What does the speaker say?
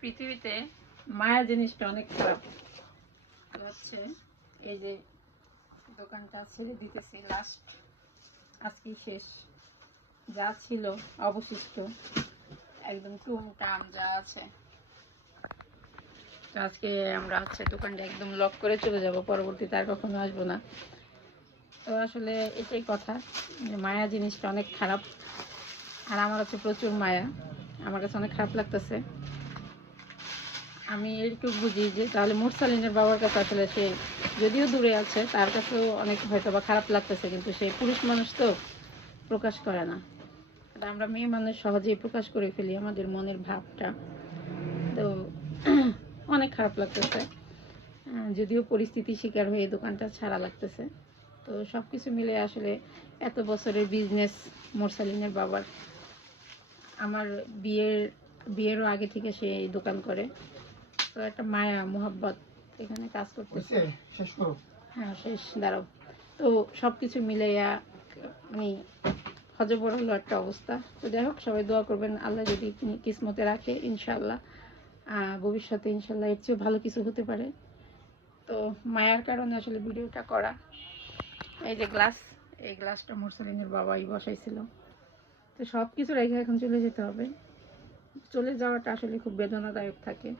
পৃথিবীতে মায়া জিনিসটা অনেক খারাপ হচ্ছে। এই যে দোকানটা ছেড়ে দিতেছি, লাস্ট আজকে শেষ, যা ছিল অবশিষ্ট একদম টুমটাম যা আছে। তো আজকে আমরা হচ্ছে দোকানটা একদম লক করে চলে যাব, পরবর্তীতে আর কখনো আসবো না। তো আসলে এটাই কথা যে মায়া জিনিসটা অনেক খারাপ, আর আমার হচ্ছে প্রচুর মায়া। আমার কাছে অনেক খারাপ লাগতেছে। আমি এইটুকু বুঝি যে তাহলে মুরসালিনের বাবার কাছে আসলে সে যদিও দূরে আছে, তার কাছেও অনেক হয়তো বা খারাপ লাগতেছে, কিন্তু সে পুরুষ মানুষ তো প্রকাশ করে না। আমরা মেয়ে মানুষ সহজেই প্রকাশ করে ফেলি আমাদের মনের ভাবটা। তো অনেক খারাপ লাগতেছে, যদিও পরিস্থিতির শিকার হয়ে দোকানটা ছাড়া লাগতেছে। তো সব কিছু মিলে আসলে এত বছরের বিজনেস মুরসালিনের বাবার, আমার বিয়েরও আগে থেকে সে এই দোকান করে। তো একটা মায়া মোহাব্বত এখানে কাজ করতেছে। শেষ করো। হ্যাঁ শেষ, দাঁড়াও। তো সব কিছু মিলাইয়া মানে হজবরল একটা অবস্থা। তো যাই হোক, সবাই দোয়া করবেন, আল্লাহ যদি কিসমতে রাখে ইনশাআল্লাহ ভবিষ্যতে ইনশাআল্লাহ এর চেয়েও ভালো কিছু হতে পারে। তো মায়ার কারণে আসলে ভিডিওটা করা। এই যে গ্লাস, এই গ্লাসটা মুরসালিনের বাবাই বসাইছিল। তো সব কিছু রেখে এখন চলে যেতে হবে। চলে যাওয়াটা আসলে খুব বেদনাদায়ক থাকে।